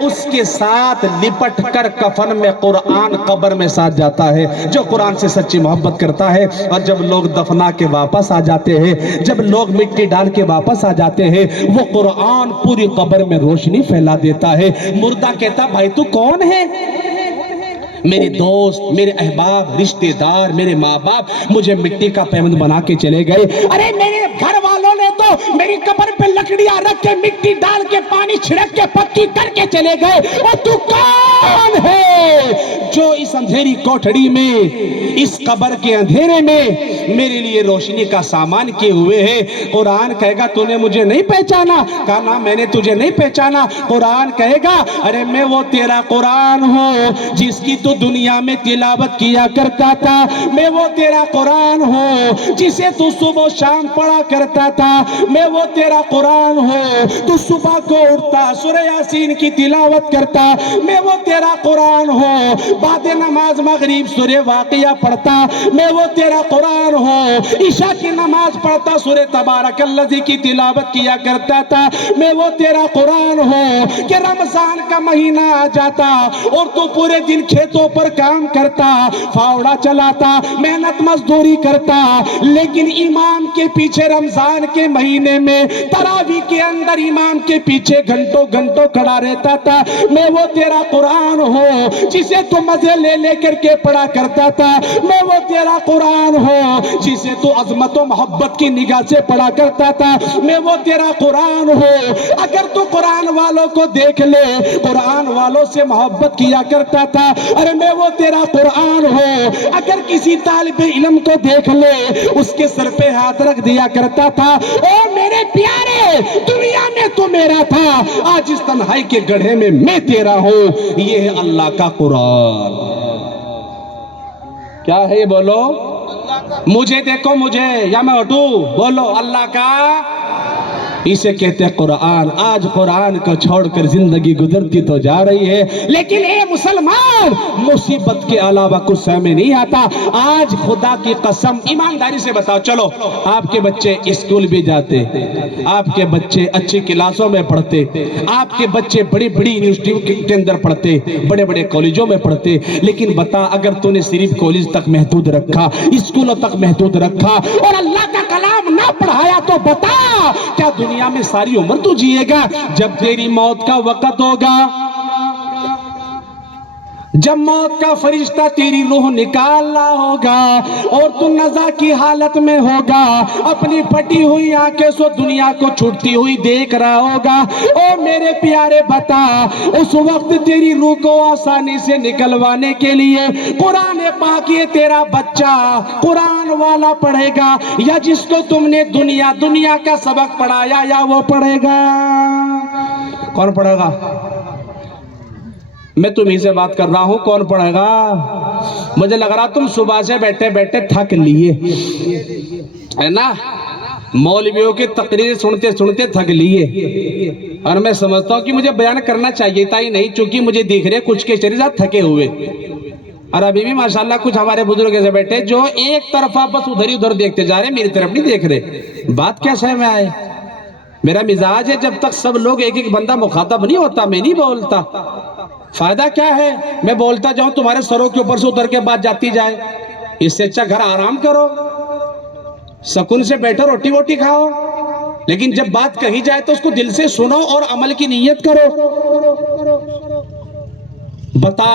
اس کے ساتھ لپٹ کر کفن میں قرآن قبر میں ساتھ جاتا ہے۔ جو قرآن سے سچی محبت کرتا ہے، اور جب لوگ دفنا کے واپس آ جاتے ہیں، جب لوگ مٹی ڈال کے واپس آ جاتے ہیں، وہ قرآن پوری قبر میں روشنی پھیلا دیتا ہے۔ مردہ کہتا بھائی تو کون ہے؟ میرے دوست، میرے احباب، رشتہ دار، میرے ماں باپ مجھے مٹی کا پیمند بنا کے چلے گئے۔ ارے میرے گھر والوں نے تو میری قبر پہ لکڑیاں رکھ کے مٹی ڈال کے پانی چھڑک کے پکی کر کے چلے گئے، اور تو کون ہے جو اس اندھیری کوٹھڑی میں، اس قبر کے اندھیرے میں میرے لیے روشنی کا سامان کیے ہوئے ہے؟ قرآن کہے گا تو نے مجھے نہیں پہچانا؟ کہا نا میں نے تجھے نہیں پہچانا۔ قرآن کہے گا ارے میں وہ تیرا قرآن ہوں جس کی تو دنیا میں تلاوت کیا کرتا تھا، میں وہ تیرا قرآن ہوں جسے تو صبح و شام پڑھا کرتا تھا، میں وہ تیرا قرآن ہوں تو صبح کو اٹھتا سورہ یاسین کی تلاوت کرتا، میں وہ تیرا قرآن ہوں بعد نماز مغرب سورہ واقعہ پڑھتا، میں وہ تیرا قرآن ہوں عشاء کی نماز پڑھتا سورہ تبارک الذی کی تلاوت کیا کرتا تھا، میں وہ تیرا قرآن ہوں کہ رمضان کا مہینہ آ جاتا اور تو پورے دن کھیتوں پر کام کرتا، فاوڑا چلاتا، محنت مزدوری کرتا، لیکن امام کے پیچھے رمضان کے مہینے میں تراویح کے اندر امام کے پیچھے گھنٹوں گھنٹوں کھڑا رہتا تھا، میں وہ تیرا قرآن ہوں جسے تو مزے لے لے کر کے پڑھا کرتا تھا، میں وہ تیرا قرآن ہوں جسے تو عظمت و محبت کی نگاہ سے پڑھا کرتا تھا، میں وہ تیرا قرآن ہوں۔ اگر تو قرآن والوں کو دیکھ لے، قرآن والوں سے محبت کیا کرتا تھا، ارے میں وہ تیرا قرآن ہوں۔ اگر کسی طالب علم کو دیکھ لے، اس کے سر پہ ہاتھ رکھ دیا کرتا تھا، اے میرے پیارے دنیا میں تو میرا تھا، آج اس تنہائی کے گڑھے میں میں تیرا ہوں۔ یہ ہے اللہ کا قرآن۔ کیا ہے بولو؟ مجھے دیکھو مجھے، یا میں ہٹوں؟ بولو اللہ کا، اسے کہتے ہیں قرآن۔ آج قرآن کو چھوڑ کر زندگی گزرتی تو جا رہی ہے، لیکن اے مسلمان مصیبت کے علاوہ کچھ سامنے نہیں آتا۔ آج خدا کی قسم ایمانداری سے بتاؤ، چلو آپ کے بچے اسکول بھی جاتے، آپ کے بچے اچھی کلاسوں میں پڑھتے، آپ کے بچے بڑی بڑی یونیورسٹیوں کے اندر پڑھتے، بڑے بڑے کالجوں میں پڑھتے، لیکن بتا اگر تو نے صرف کالج تک محدود رکھا، اسکولوں تک محدود رکھا اور اللہ کا کلام نہ پڑھایا تو بتا کیا دنیا میں ساری عمر تو جیے گا؟ جب تیری موت کا وقت ہوگا، جب موت کا فرشتہ تیری روح نکالنا ہوگا اور تو نزا کی حالت میں ہوگا، اپنی پھٹی ہوئی آنکھیں سے دنیا کو چھوٹتی ہوئی دیکھ رہا ہوگا، او میرے پیارے بتا اس وقت تیری روح کو آسانی سے نکلوانے کے لیے قرآن پاک یہ تیرا بچہ قرآن والا پڑھے گا، یا جس کو تم نے دنیا کا سبق پڑھایا یا وہ پڑھے گا؟ کون پڑھے گا؟ میں تمہیں سے بات کر رہا ہوں، کون پڑھے گا؟ مجھے لگ رہا تم صبح سے بیٹھے بیٹھے تھک لیے ہے نا، مولویوں کی تقریر سنتے سنتے تھک لیے، اور میں سمجھتا ہوں کہ مجھے بیان کرنا چاہیے تھا ہی نہیں، چونکہ مجھے دیکھ رہے کچھ کے شریعہ تھکے ہوئے، اور ابھی بھی ماشاءاللہ کچھ ہمارے بزرگ ایسے بیٹھے جو ایک طرفہ بس ادھر ہی ادھر دیکھتے جا رہے ہیں، میری طرف نہیں دیکھ رہے۔ بات کیا سمجھ میں آئے؟ میرا مزاج ہے جب تک سب لوگ ایک ایک بندہ مخاطب نہیں ہوتا میں نہیں بولتا۔ فائدہ کیا ہے میں بولتا جاؤں تمہارے سروں کے اوپر سے اتر کے بات جاتی جائے؟ اس سے اچھا گھر آرام کرو، سکون سے بیٹھو، روٹی ووٹی کھاؤ، لیکن جب بات کہی جائے تو اس کو دل سے سنو اور عمل کی نیت کرو۔ بتا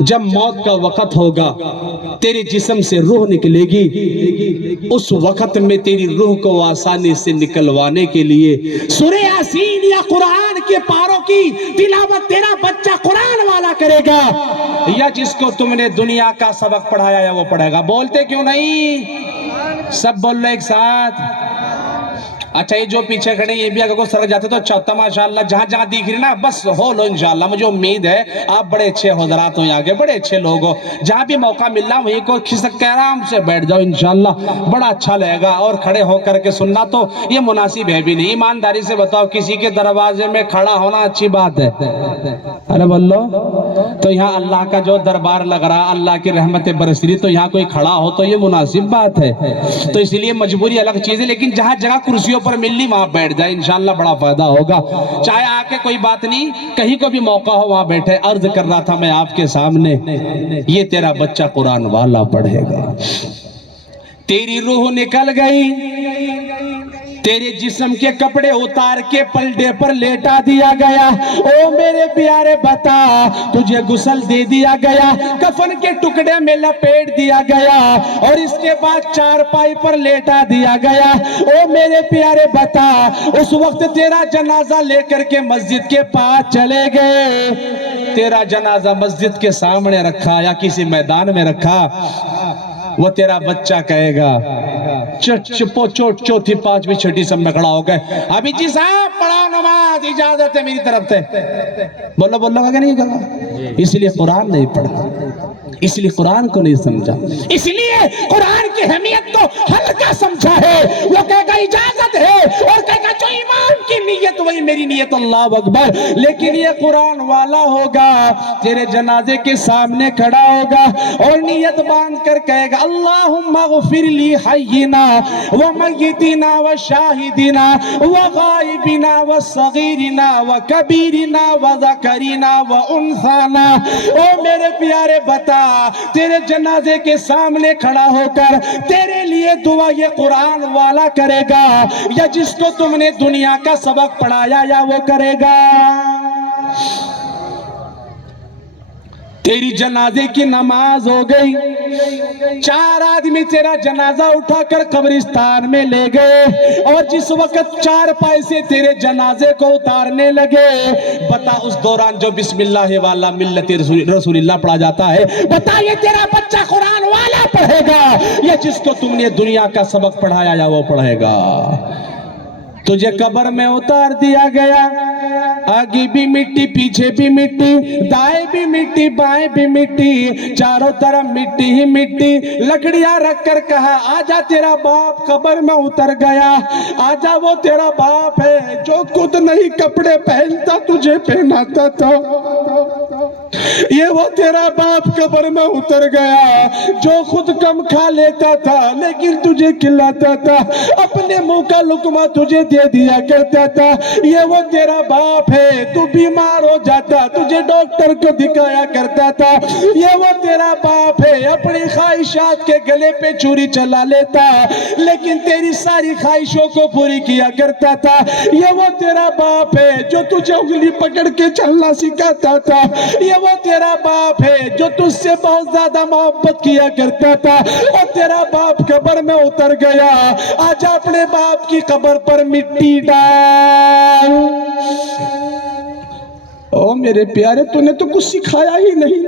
جب موت کا وقت ہوگا تیرے جسم سے روح نکلے گی، اس وقت میں تیری روح کو آسانی سے نکلوانے کے لیے سورہ یاسین یا قرآن کے پاروں کی تلاوت تیرا بچہ قرآن والا کرے گا، یا جس کو تم نے دنیا کا سبق پڑھایا یا وہ پڑھے گا؟ بولتے کیوں نہیں؟ سب بول رہے ایک ساتھ۔ اچھا یہ جو پیچھے کھڑے یہ بھی اگر کو سرک جاتے تو اچھا ہوتا ماشاءاللہ، جہاں جہاں دیکھ رہی نا بس ہو لو انشاءاللہ، مجھے امید ہے آپ بڑے اچھے حضرات ہو، یہاں کے بڑے اچھے لوگ ہو، جہاں بھی موقع مل رہا وہیں کو کھسک کے آرام سے بیٹھ جاؤ انشاءاللہ، بڑا اچھا لگے گا، اور کھڑے ہو کر کے سننا تو یہ مناسب ہے بھی نہیں۔ ایمانداری سے بتاؤ کسی کے دروازے میں کھڑا ہونا اچھی بات ہے؟ ارے بولو تو یہاں اللہ کا جو دربار لگ رہا، اللہ کی رحمت برس رہی، تو یہاں کوئی کھڑا ہو تو یہ مناسب بات ہے، تو اس لیے مجبوری الگ چیز ہے، لیکن جہاں جگہ کرسیوں اوپر مل لی وہاں بیٹھ جائے، انشاءاللہ بڑا فائدہ ہوگا۔ چاہے آکے کوئی بات نہیں، کہیں کو بھی موقع ہو وہاں بیٹھے۔ عرض کر رہا تھا میں آپ کے سامنے، یہ تیرا بچہ قرآن والا پڑھے گا۔ تیری روح نکل گئی، تیرے جسم کے کپڑے اتار کے پلڑے پر لیٹا دیا گیا، او میرے پیارے بتا، تجھے غسل دے دیا گیا، کفن کے ٹکڑے میں لپیٹ دیا گیا، اور اس کے بعد چارپائی پر لیٹا دیا گیا۔ او میرے پیارے بتا، اس وقت تیرا جنازہ لے کر کے مسجد کے پاس چلے گئے، تیرا جنازہ مسجد کے سامنے رکھا یا کسی میدان میں رکھا، وہ تیرا بچہ کہے گا چوتھی پانچویں چھٹی سب میں کھڑا ہو گئے، ابھی جی صاحب پڑھاؤ نماز، اجازت ہے میری طرف سے۔ بولو گا کہ نہیں کہا؟ اس لیے قرآن نہیں پڑھا، اس لیے قرآن کو نہیں سمجھا، اس لیے قرآن کی اہمیت کو ہلکا سمجھا ہے۔ وہ کہے گا اجازت ہے، اور کہے گا جو امام کی نیت وہی میری نیت، اللہ اکبر۔ لیکن یہ قرآن والا ہوگا، تیرے جنازے کے سامنے کھڑا ہوگا اور نیت باندھ کر کہے گا اللہم اغفر لی حینا ومیتنا وشاہدنا وغائبنا وصغیرنا وکبیرنا وذکرنا وانثانا۔ او میرے پیارے بتا، تیرے جنازے کے سامنے کھڑا ہو کر تیرے لیے دعا یہ قرآن والا کرے گا، یا جس کو تم نے دنیا کا سبق پڑھایا یا وہ کرے گا؟ تیری جنازے کی نماز ہو گئی، 4 آدمی تیرا جنازہ اٹھا کر قبرستان میں لے گئے، اور جس وقت 4 پیسے تیرے جنازے کو اتارنے لگے، بتا اس دوران جو بسم اللہ والا ملت رسول اللہ پڑھا جاتا ہے، بتا یہ تیرا بچہ قرآن والا پڑھے گا یا جس کو تم نے دنیا کا سبق پڑھایا یا وہ پڑھے گا؟ تجھے قبر میں اتار دیا گیا، آگے بھی مٹی پیچھے بھی مٹی، دائیں بھی مٹی بائیں بھی مٹی، چاروں طرف مٹی ہی مٹی، لکڑیاں رکھ کر کہا آجا تیرا باپ قبر میں اتر گیا، آجا وہ تیرا باپ ہے جو خود نہیں کپڑے پہنتا تجھے پہناتا تھا، یہ وہ تیرا باپ قبر میں اتر گیا جو خود کم کھا لیتا تھا لیکن تجھے کھلاتا تھا، اپنے منہ کا لقمہ تجھے دے دیا کرتا تھا، یہ وہ تیرا باپ ہے، تو بیمار ہو جاتا تجھے ڈاکٹر کو دکھایا کرتا تھا، یہ وہ تیرا باپ ہے، اپنی خواہشات کے گلے پہ چوری چلا لیتا لیکن تیری ساری خواہشوں کو پوری کیا کرتا تھا، یہ وہ تیرا باپ ہے جو تجھے انگلی پکڑ کے چلنا سکھاتا تھا، یہ وہ تیرا باپ ہے جو تجھ سے بہت زیادہ محبت کیا کرتا تھا، اور تیرا باپ قبر میں اتر گیا، آجا اپنے باپ کی قبر پر مٹی ڈال۔ او میرے پیارے، تو نے تو کچھ سکھایا ہی نہیں،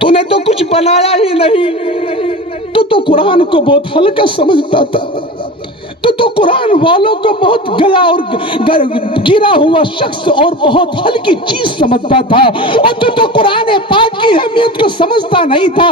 تو نے تو کچھ بنایا ہی نہیں، تو قرآن کو بہت ہلکا سمجھتا تھا، تو قرآن والوں کو بہت گیا اور گرا ہوا شخص اور بہت ہلکی چیز سمجھتا تھا، اور تو قرآن پاک کی اہمیت کو سمجھتا نہیں تھا،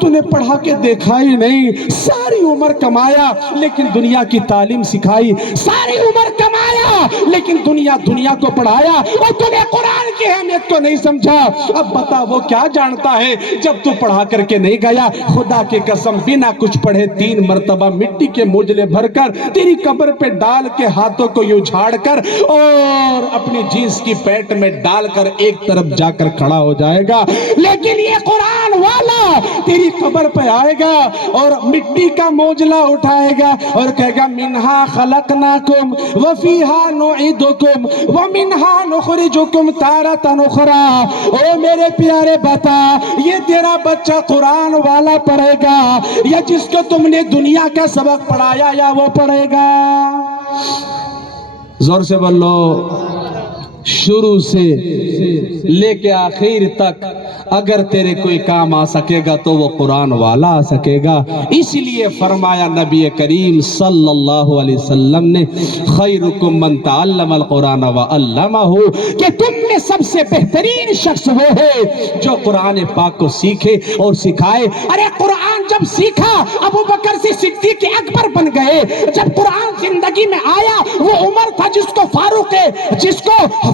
تو نے پڑھا کے دیکھا ہی نہیں، ساری عمر کمایا لیکن دنیا کی تعلیم سکھائی، ساری عمر کمایا لیکن دنیا کو پڑھایا، اور تو نے قرآن کی اہمیت کو نہیں سمجھا۔ اب بتا وہ کیا جانتا ہے جب تو پڑھا کر کے نہیں گیا؟ خدا کی قسم بنا کچھ پڑھے 3 مرتبہ مٹی کے موجلے بھر کر تیری قبر پہ ڈال کے ہاتھوں کو یوں جھاڑ کر اور اپنی جینس کی پیٹ میں ڈال کر ایک طرف جا کر کھڑا ہو جائے گا، لیکن یہ قرآن والا تیری قبر پہ آئے گا اور مٹی کا موجلہ اٹھائے گا اور کہے گا منہا خلقناکم وفیہا نعیدکم ومنہا نخرجکم تارۃ اخری۔ او میرے پیارے بتا، یہ تیرا بچہ قرآن والا پڑھے گا یا جس کو تم نے دنیا کا سبق پڑھایا یا وہ پڑھے گا؟ زور سے بولو، شروع سے لے کے آخر تک اگر تیرے کوئی کام آ سکے گا تو وہ قرآن والا آ سکے گا۔ اس لیے فرمایا نبی کریم صلی اللہ علیہ وسلم نے خیرکم من تعلم القرآن وعلمہ، کہ تم میں سب سے بہترین شخص وہ ہے جو قرآن پاک کو سیکھے اور سکھائے۔ ارے قرآن جب سیکھا ابو بکر سے صدیق اکبر بن گئے، جب قرآن زندگی میں آیا وہ عمر تھا جس کو فاروق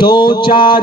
2-4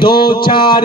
2-4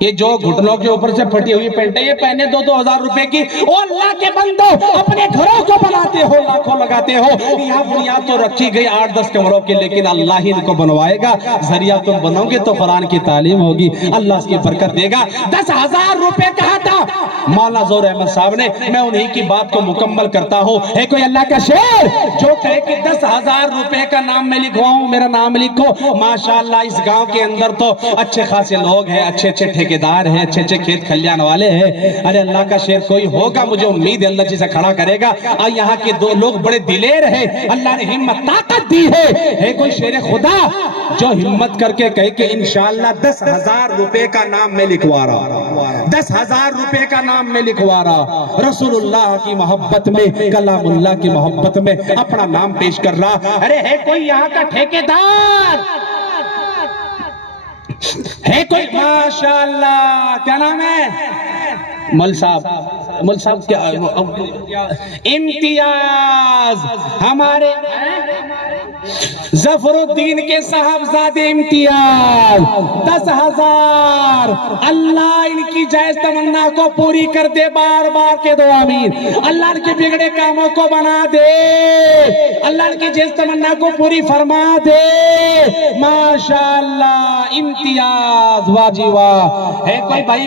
یہ جو گھٹنوں کے اوپر سے پھٹی ہوئی پینٹ ہے یہ پہنے 2,000 روپے کی. او اللہ کے بندو اپنے گھروں کو بناتے ہو لاکھوں لگاتے ہو, یہاں بنیاد تو رکھی گئی 8-10 کمروں کی, لیکن اللہ ہی ان کو بنوائے گا. ذریعہ تم بنو گے تو قرآن کی تعلیم ہوگی, اللہ اس کی برکت دے گا. 10,000 روپے کہا تھا مولانا ظہور احمد صاحب نے, میں انہی کی بات کو مکمل کرتا ہوں. ہے کوئی اللہ کا شعر جو کہے کہ 10,000 روپے کا نام میں لکھواؤں, میرا نام لکھو. ماشاءاللہ اس گاؤں کے اندر تو اچھے خاصے لوگ ہیں, اچھے اچھے ٹھیکیدار ہیں, اچھے اچھے کھیت کھلیان والے ہیں. ارے اللہ کا شعر کوئی ہوگا, مجھے امید ہے اللہ جسے کھڑا کرے گا. اور یہاں کے دو لوگ بڑے دلیر ہیں, اللہ نے ہمت طاقت دی ہے. ہے کوئی شعر خدا جو ہمت کر کے کہے کہ انشاءاللہ 10,000 روپے کا نام میں لکھوا رہا, 10,000 روپے کا نام میں لکھوا رہا, رسول اللہ کی محبت میں, کلام اللہ کی محبت میں اپنا نام پیش کر رہا. ارے ہے کوئی یہاں کا ٹھیکیدار, ہے کوئی ماشاءاللہ کیا نام ہے مل صاحب کیا امتیاز, ہمارے ظفر الدین کے صاحبزادے امتیاز. 10,000 اللہ ان کی جائز تمنا کو پوری کر دے, بار بار کے دو آمین. اللہ ان کے بگڑے کاموں کو بنا دے, اللہ ان کی جائز تمنا کو پوری فرما دے. ماشاءاللہ امتیاز, واہ جی واہ. ہے کوئی بھائی